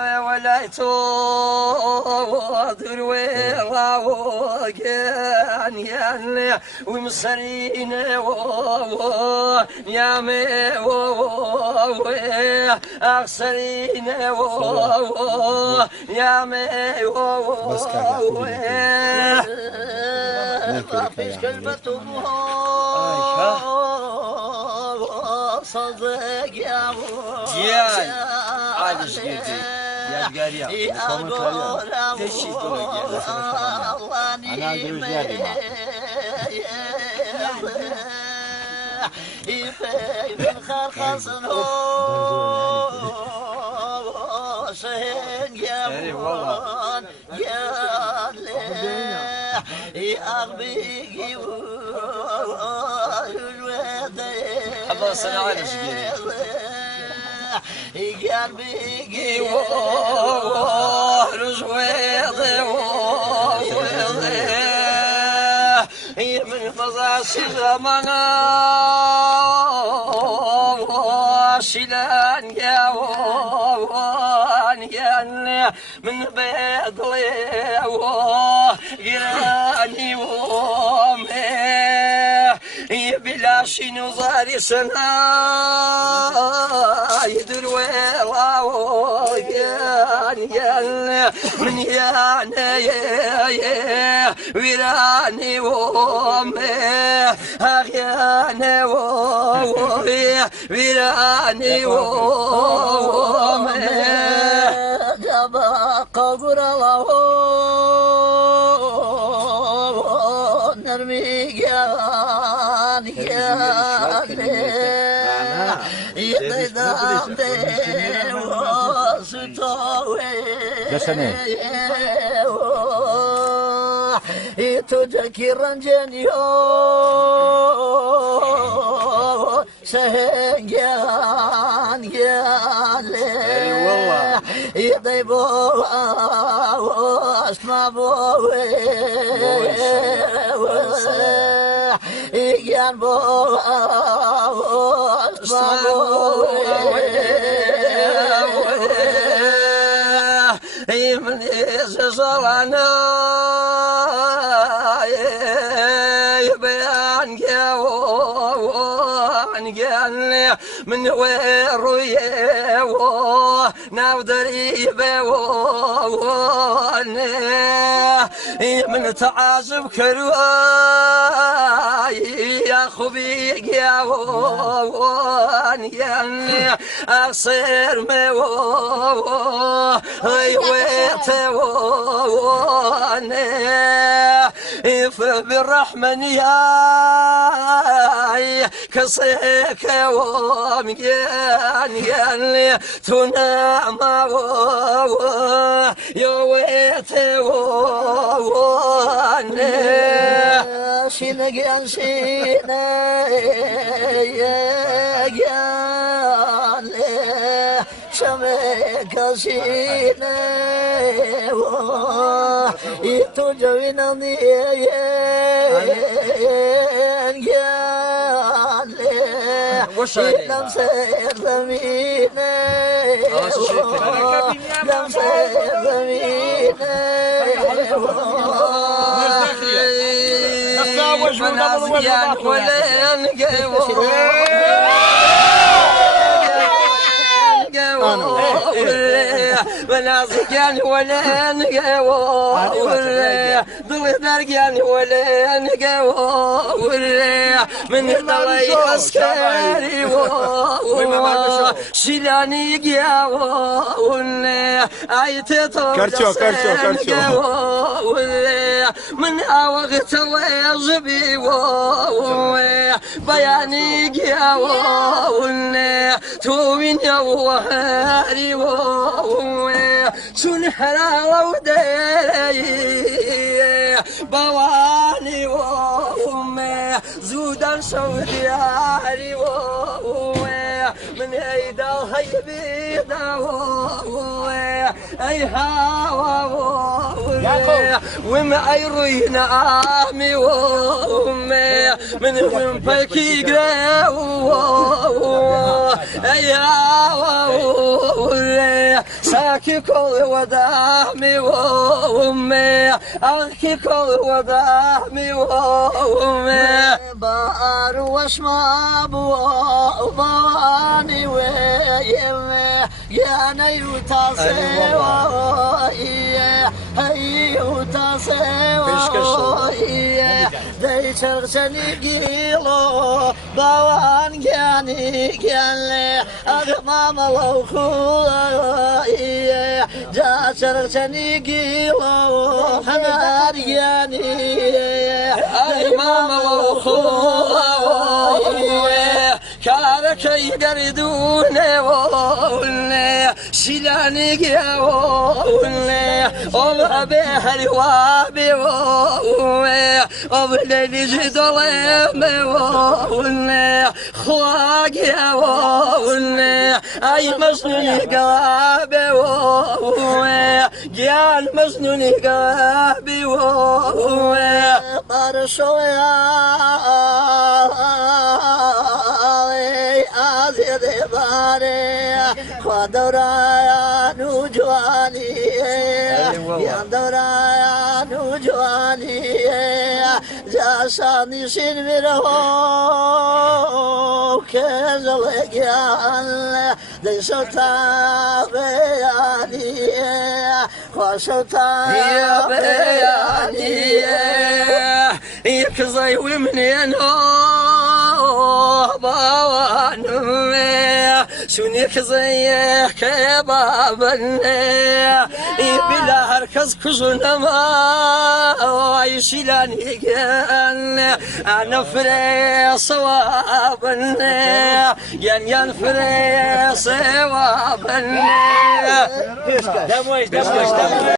ولا تودر ولا وكان يالي ومصرين يا مي أخسرين يا مي ما فيش كلمة صدق يا جيان عايش جدي يا جاريا تشي توجه انا ادري زياده يفيد خلصن هو شين يا والله يا أغبي الله سنة على شقيري قلبي رجويضي من مزاشي زمانا شلان يا من بيضلي قراني بلا شنو زاري سنا يدر ويلا من يا ويراني أغياني ويراني جابا قبر الله نرمي تذكر جنيو سهنجان يضيبو اسمع بوي يان بو اسمع بوي من يزلنا من ويرويه ناودري بوانه من تعازب كرواي يا خبيق يا واني أصير ويت واني بالرحمن يا كصيك ومجاني تنام يويت واني شنقان شنقان شمك سينه يتوجوين لم سير ذمينه لم سير ذمينه منازيان ولين منازيان ولين ضل درجان ولين من طلي عسكري شيلاني كرشو من أوقت ويزبي بياني توين يوهاري سن حلال ودي بواني زودا سودياري من هيدا هيبيدا أي هوا وما يروينا عامي وامي من وين فيكي يا ساكي كل ودامي وامي اخي كل ودامي وامي بار وشماب وبواني ويمي يا نيوتا سوا هي سوا دي شرشني قيلو بوان جاني جاني أغمام الوخوي جا شرشني قيلو حمار جاني أغمام الوخوي كارك يقردون وولي شيلاني قاولي وبهر وابي وولي وبليل جدولي وولي خواقي وولي أي مسنوني قلبي وولي جيان مسنوني قلبي وولي برشويا خدرايا نوجواني يا درايا نوجواني جاساني سنمره كزلقيان ديسوتا بياني خوشوتا يا بياني يكزي ومنين شونيك زيك يا بابا بلا هركز كزونا ما يشيلاني كان انا فري صوابا ين فري صوابا